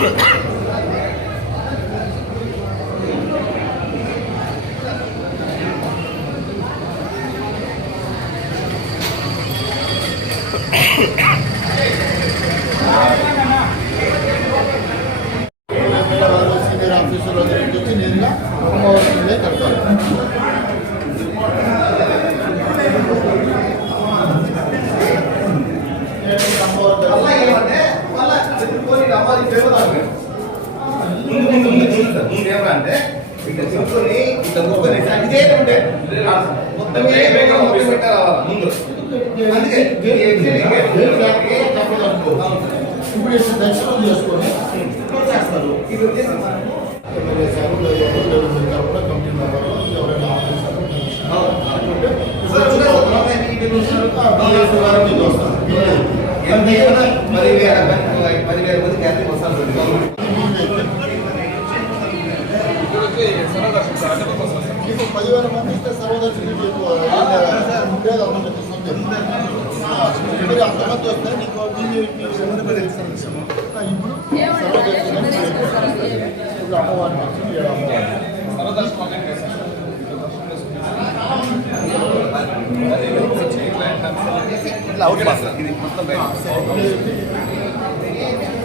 వాళ్ళు ఆఫీసర్లు కడతారు అంటే ఇక్కడ కూర్చొని ఇట్లా కూర్చొని ఇదే ఉంటే మొత్తం ఏ పెట్టాలి ముందు అందుకే ఇప్పుడు దర్శనం చేసుకొని చేస్తారు ఇది వచ్చేసి మీరు కూడా కమిటీ మెంబర్ ఎవరైనా ఆఫీసర్ అట్లుంటే ఎంత ఏమైనా పదివేల మంది పదివేల మంది క్యాథలిక్ వస్తారు ఇప్పుడు పదివేల మంది ఇస్తే సర్వదర్శనం ఎక్కువ లేదు అన్నమాట సందేహం. మరి అంతమంది వస్తే నీకు బీజేపీ ఇప్పుడు సర్వదర్శనం ఇప్పుడు అమ్మవారిని వచ్చి ఈడ అమ్మవారిని ఇట్లా అవుట్ పాస్ ఇది మొత్తం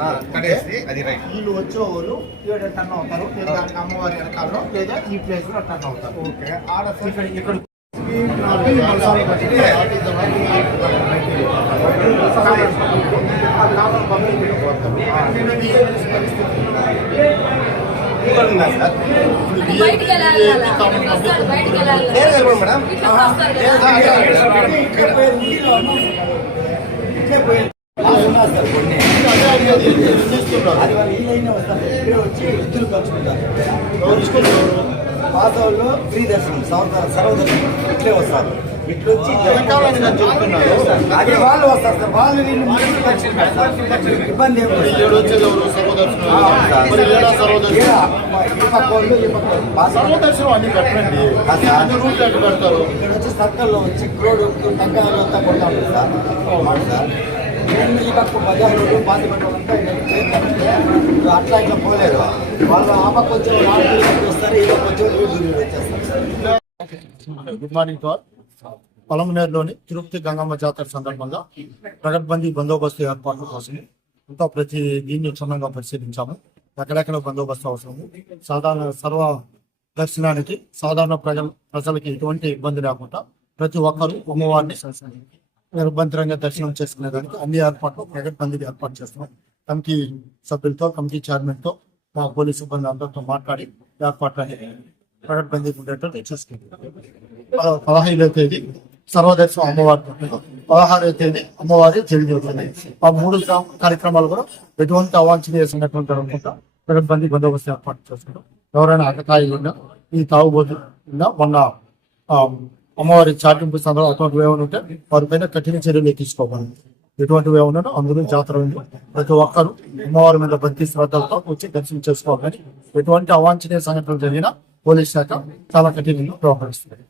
ఆ, కట్టేసి అది రైట్ వీళ్ళు వచ్చే వాళ్ళు ఇక్కడ టర్న్ అవుతారు లేదా అమ్మవారి వెనకాలలో లేదా ఈ ప్లేస్లో టర్న్ అవుతారు ఓకే ఆడ ఇక్కడ ఇక్కడ సార్ మేడం అది వాళ్ళు ఈలైనా వస్తారు ఇక్కడే వచ్చి ఎద్దులు పంచుకుంటారు పాతవాళ్ళు ఫ్రీ దర్శనం సర్వ సర్వదర్శనం ఇట్లే వస్తారు ఇట్లా వచ్చి వెనకాలని నేను చెప్తున్నాను. అదే వాళ్ళు వస్తారు వాళ్ళు. ఇబ్బంది సర్వదర్శనం అన్ని పెట్టండి. ఎట్టు పెడతారు? ఇక్కడ వచ్చి సర్కల్లో వచ్చి క్రోడ్ టంకాయలు అంతా ఉంటుంది సార్. నేను ఈ పక్క బజార్ రోడ్డు పాతి పెట్టాలంతా అట్లా ఇట్లా పోలేదు. వాళ్ళు ఆ పక్క వచ్చే వాళ్ళు వస్తారు ఈ పక్క వచ్చే వచ్చేస్తారు. గుడ్ మార్నింగ్ సార్ పలమనేరులోని తిరుపతి గంగమ్మ జాతర సందర్భంగా ప్రగట్బందీ బందోబస్తు ఏర్పాట్ల కోసం అంతా ప్రతి దీన్ని క్షుణ్ణంగా పరిశీలించాము. ఎక్కడెక్కడ బందోబస్తు అవసరము సాధారణ సర్వ దర్శనానికి సాధారణ ప్రజల ప్రజలకి ఎటువంటి ఇబ్బంది లేకుండా ప్రతి ఒక్కరూ అమ్మవారిని నిర్బంధంగా దర్శనం చేసుకునే దానికి అన్ని ఏర్పాట్లు ప్రగట్బందీ ఏర్పాటు చేస్తున్నాం. కమిటీ సభ్యులతో కమిటీ చైర్మన్తో మా పోలీస్ సిబ్బంది అందరితో మాట్లాడి ఏర్పాట్లని ప్రగట్బందీ ఉండేటట్టు చూసుకుంటాం పదహైదో తేదీ సర్వదర్శనం అమ్మవారి పదహారవ తేదీ అమ్మవారి తెలియజేస్తుంది ఆ మూడు కార్యక్రమాలు కూడా ఎటువంటి అవాంఛనీయ సంఘటనలు జరగకుండా ప్రగట్బందీ బందోబస్తు ఏర్పాటు చేసుకుంటాం. ఎవరైనా అకతాయిలు ఉన్నా ఈ తాగుబోతు ఉన్నా మొన్న అమ్మవారి చాటింపు సందర్భం అటువంటి ఏమైనా ఉంటే వారిపైన కఠిన చర్యలు తీసుకోవాలి. ఎటువంటి ఏమన్నా అందరూ జాతర ఉంది ప్రతి ఒక్కరు అమ్మవారి మీద భక్తి శ్రద్ధలతో వచ్చి దర్శనం చేసుకోవాలని ఎటువంటి అవాంఛనీయ సంఘటనలు జరిగినా పోలీస్ శాఖ చాలా కఠినంగా వ్యవహరిస్తుంది.